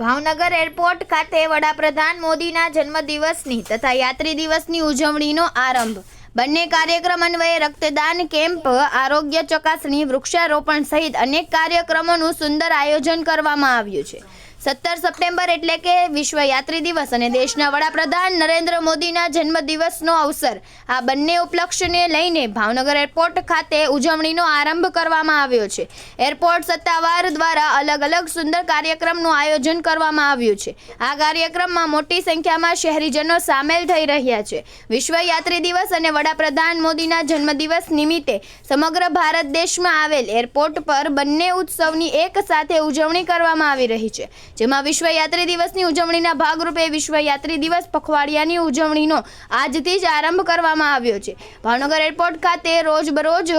Bhavnagar airport ખાતે વડાપ્રધાન મોદીના જન્મદિવસની તથા યાત્રી દિવસની ઉજવણીનો આરંભ. બંને કાર્યક્રમ અન્વયે રક્તદાન કેમ્પ, આરોગ્ય ચકાસણી, વૃક્ષારોપણ સહિત અનેક કાર્યક્રમોનું સુંદર આયોજન કરવામાં આવ્યું છે. સત્તર સપ્ટેમ્બર એટલે કે વિશ્વ યાત્રી દિવસ અને દેશના વડાપ્રધાન નરેન્દ્ર મોદીના જન્મદિવસનો અવસર. આ બંને ઉપલક્ષ્યને લઈને ભાવનગર એરપોર્ટ ખાતે ઉજવણીનો આરંભ કરવામાં આવ્યો છે. એરપોર્ટ સત્તાવાર દ્વારા અલગ અલગ સુંદર કાર્યક્રમનું આયોજન કરવામાં આવ્યું છે. આ કાર્યક્રમમાં મોટી સંખ્યામાં શહેરીજનો સામેલ થઈ રહ્યા છે. વિશ્વ યાત્રી દિવસ અને વડાપ્રધાન મોદીના જન્મદિવસ નિમિત્તે સમગ્ર ભારત દેશમાં આવેલ એરપોર્ટ પર બંને ઉત્સવની એક સાથે ઉજવણી કરવામાં આવી રહી છે. જેમાં વિશ્વ યાત્રી દિવસની ઉજવણીના ભાગરૂપે વિશ્વ યાત્રી દિવસ પખવાડિયાની ઉજવણીનો આજથી જ આરંભ કરવામાં આવ્યો છે. ભાવનગર એરપોર્ટ ખાતે રોજબરોજ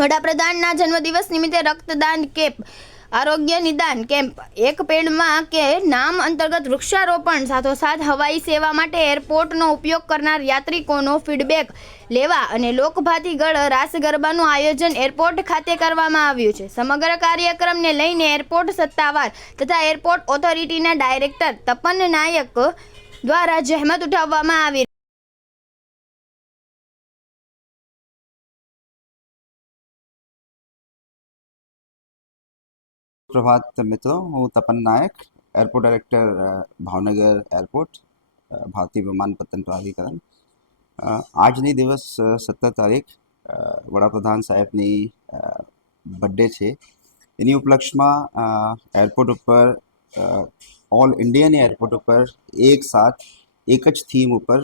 વડાપ્રધાનના જન્મદિવસ નિમિત્તે રક્તદાન કેમ્પ આરોગ્ય નિદાન કેમ્પ. એક પેડમાં કે નામ અંતર્ગત વૃક્ષારોપણ, સાથોસાથ હવાઈ સેવા માટે એરપોર્ટનો ઉપયોગ કરનાર યાત્રિકોનો ફીડબેક લેવા અને લોકભાતીગળ રાસ ગરબાનું આયોજન એરપોર્ટ ખાતે કરવામાં આવ્યું છે. સમગ્ર કાર્યક્રમને લઈને એરપોર્ટ સત્તાવાર તથા એરપોર્ટ ઓથોરિટીના ડાયરેક્ટર તપન નાયક દ્વારા જહેમત ઉઠાવવામાં આવી પ્રભાત મિત્રો હું Tapan Nayak airport director Bhavnagar airport ભારતીય વિમાનપત્તન પ્રાધિકરણ આજની દિવસ સત્તર તારીખ વડાપ્રધાન સાહેબની બર્થડે છે એની ઉપલક્ષમાં એરપોર્ટ ઉપર ઓલ ઇન્ડિયાની એરપોર્ટ ઉપર એક સાથ એક જ થીમ ઉપર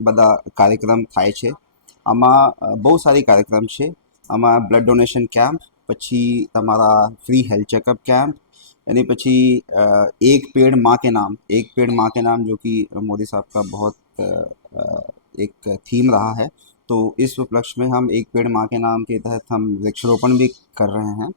બધા કાર્યક્રમ થાય છે આમાં બહુ સારી કાર્યક્રમ છે આમાં બ્લડ ડોનેશન કેમ્પ પછી તમારા फ्री हेल्थ चेकअप કેમ્પ એની પછી एक पेड़ माँ के नाम एक पेड़ माँ के नाम जो कि मोदी साहब का बहुत एक थीम रहा है तो इस उपलक्ष्य में हम एक पेड़ माँ के नाम के तहत हम वृक्षारोपण भी कर रहे हैं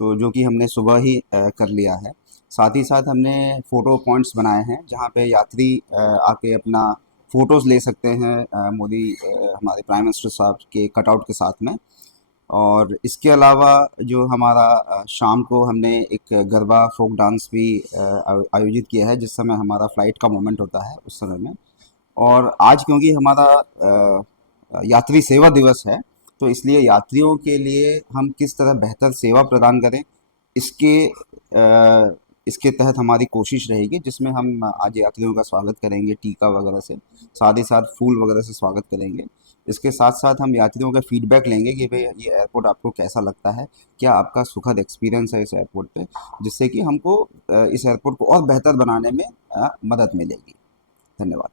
तो जो कि हमने सुबह ही कर लिया है साथ ही साथ हमने फ़ोटो पॉइंट्स बनाए हैं जहाँ पे यात्री आके अपना फ़ोटोज़ ले सकते हैं मोदी हमारे प्राइम मिनिस्टर साहब के कटआउट के साथ में और इसके अलावा जो हमारा शाम को हमने एक गरबा फोक डांस भी आयोजित किया है, जिस समय हमारा फ़्लाइट का मोमेंट होता है उस समय में। और आज क्योंकि हमारा यात्री सेवा दिवस है तो इसलिए यात्रियों के लिए हम किस तरह बेहतर सेवा प्रदान करें, इसके इसके तहत हमारी कोशिश रहेगी, जिसमें हम आज यात्रियों का स्वागत करेंगे, टीका वगैरह से, साथ ही साथ फूल वगैरह से स्वागत करेंगे। इसके साथ साथ हम यात्रियों का फीडबैक लेंगे कि भाई, ये एयरपोर्ट आपको कैसा लगता है? क्या आपका सुखद एक्सपीरियंस है इस एयरपोर्ट पे? जिससे कि हमको इस एयरपोर्ट को और बेहतर बनाने में मदद मिलेगी। धन्यवाद।